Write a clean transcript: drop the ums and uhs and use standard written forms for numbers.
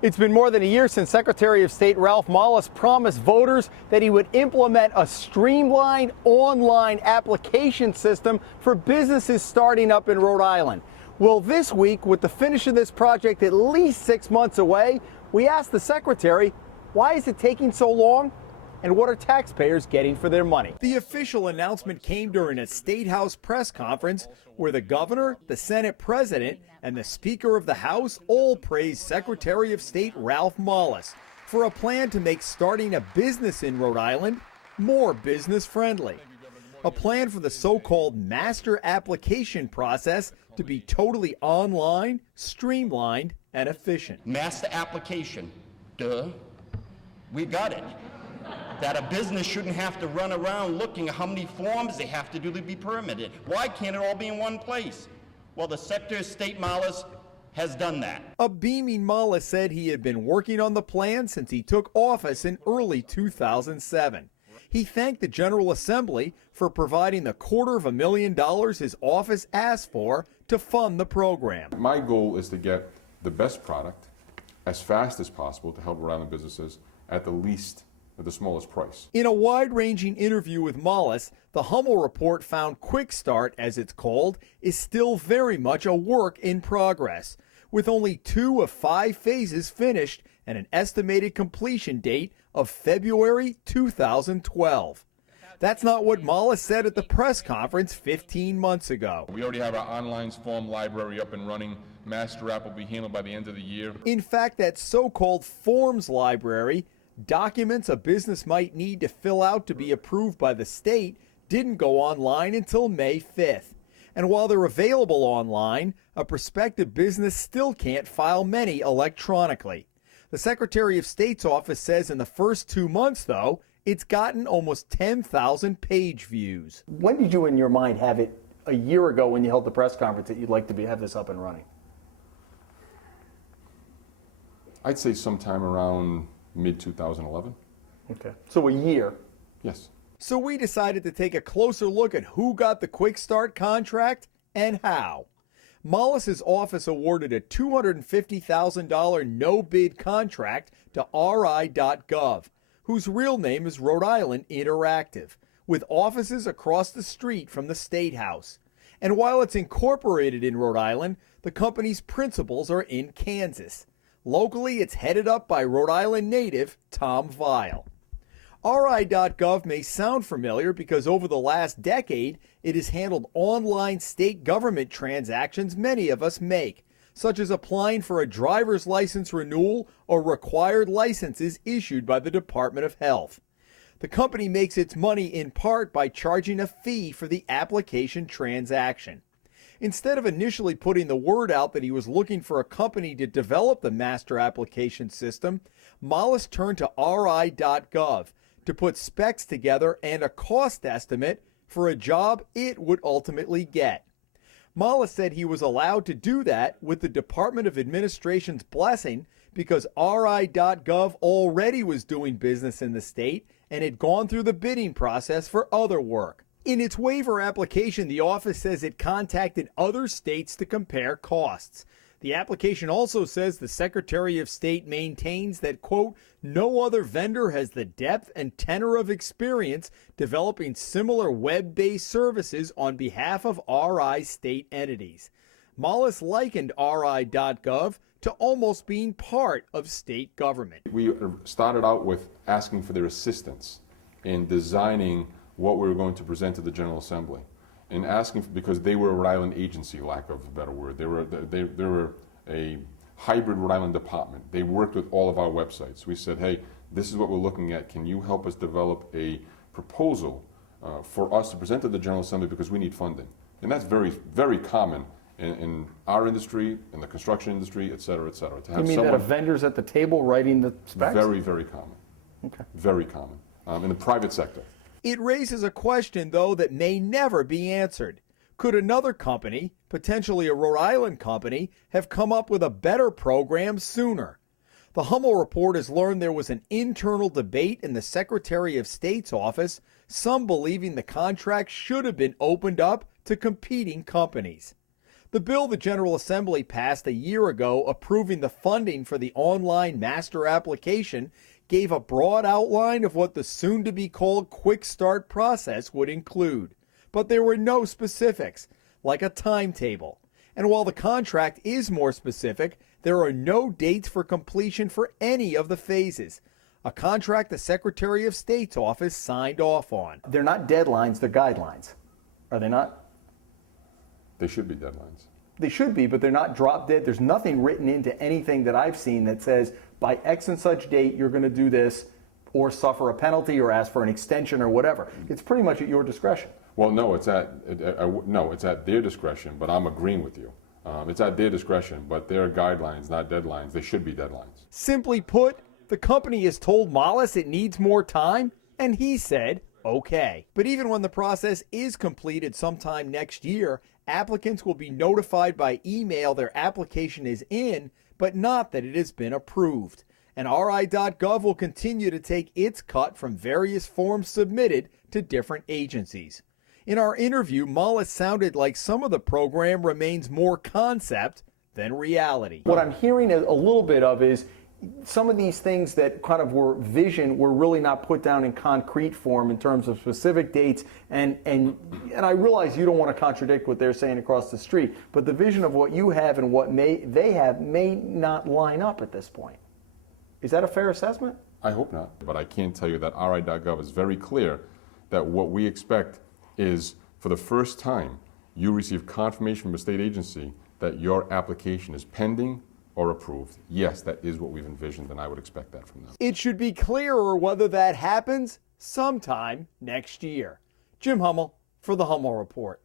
It's been more than a year since Secretary of State Ralph Mollis promised voters that he would implement a streamlined online application system for businesses starting up in Rhode Island. Well, this week, with the finish of this project at least 6 months away, we asked the Secretary, why is it taking so long? And what are taxpayers getting for their money? The official announcement came during a State House press conference where the governor, the Senate president, and the Speaker of the House all praised Secretary of State Ralph Mollis for a plan to make starting a business in Rhode Island more business friendly. A plan for the so-called master application process to be totally online, streamlined, and efficient. Master application, duh, we got it. That a business shouldn't have to run around looking at how many forms they have to do to be permitted. Why can't it all be in one place? Well, the Secretary of State Mollis has done that. A beaming Mollis said he had been working on the plan since he took office in early 2007. He thanked the General Assembly for providing the $250,000 his office asked for to fund the program. My goal is to get the best product as fast as possible to help Rhode Island businesses at the smallest price. In a wide-ranging interview with Mollis, the Hummel report found Quick Start, as it's called, is still very much a work in progress, with only 2 of 5 phases finished and an estimated completion date of February 2012. That's not what Mollis said at the press conference 15 months ago. We already have our online form library up and running. Master app will be handled by the end of the year. In fact, that so-called forms library, documents a business might need to fill out to be approved by the state, didn't go online until May 5th. And while they're available online, a prospective business still can't file many electronically. The Secretary of State's office says in the first 2 months, though, it's gotten almost 10,000 page views. When did you, in your mind, have it a year ago when you held the press conference that you'd like to have this up and running? I'd say sometime around mid-2011. Okay. So a year. Yes. So we decided to take a closer look at who got the Quick Start contract and how. Mollis's office awarded a $250,000 no-bid contract to ri.gov, whose real name is Rhode Island Interactive, with offices across the street from the State House. And while it's incorporated in Rhode Island, the company's principals are in Kansas. Locally, it's headed up by Rhode Island native Tom Vile. ri.gov may sound familiar because over the last decade, it has handled online state government transactions many of us make, such as applying for a driver's license renewal or required licenses issued by the Department of Health. The company makes its money in part by charging a fee for the application transaction. Instead of initially putting the word out that he was looking for a company to develop the master application system, Mollis turned to ri.gov to put specs together and a cost estimate for a job it would ultimately get. Mollis said he was allowed to do that with the Department of Administration's blessing because ri.gov already was doing business in the state and had gone through the bidding process for other work. In its waiver application, the office says it contacted other states to compare costs. The application also says the Secretary of State maintains that, quote, no other vendor has the depth and tenor of experience developing similar web-based services on behalf of RI state entities. Mollis likened ri.gov to almost being part of state government. We started out with asking for their assistance in designing what we were going to present to the General Assembly, and asking because they were a Rhode Island agency, lack of a better word. They were a hybrid Rhode Island department. They worked with all of our websites. We said, hey, this is what we're looking at. Can you help us develop a proposal for us to present to the General Assembly because we need funding? And that's very, very common in our industry, in the construction industry, et cetera, et cetera. To have you mean that a vendor's at the table writing the specs? Very, very common. Okay. Very common in the private sector. It raises a question, though, that may never be answered. Could another company, potentially a Rhode Island company, have come up with a better program sooner? The Hummel report has learned there was an internal debate in the Secretary of State's office, some believing the contract should have been opened up to competing companies. The bill the General Assembly passed a year ago approving the funding for the online master application gave a broad outline of what the soon-to-be-called Quick Start process would include. But there were no specifics, like a timetable. And while the contract is more specific, there are no dates for completion for any of the phases. A contract the Secretary of State's office signed off on. They're not deadlines, they're guidelines. Are they not? They should be deadlines. They should be, but they're not drop dead. There's nothing written into anything that I've seen that says by X and such date you're going to do this or suffer a penalty or ask for an extension or whatever. It's pretty much at your discretion. Well, no, it's at their discretion, but I'm agreeing with you. It's at their discretion, but they're guidelines, not deadlines. They should be deadlines. Simply put, the company has told Mollis it needs more time, and he said, okay. But even when the process is completed sometime next year, applicants will be notified by email their application is in, but not that it has been approved. And ri.gov will continue to take its cut from various forms submitted to different agencies. In our interview, Mollis sounded like some of the program remains more concept than reality. What I'm hearing a little bit of is some of these things that kind of were vision were really not put down in concrete form in terms of specific dates, and I realize you don't want to contradict what they're saying across the street, but the vision of what you have and what they have may not line up at this point. Is that a fair assessment? I hope not, but I can tell you that ri.gov is very clear that what we expect is for the first time you receive confirmation from a state agency that your application is pending or approved. Yes, that is what we've envisioned, and I would expect that from them. It should be clearer whether that happens sometime next year. Jim Hummel for the Hummel Report.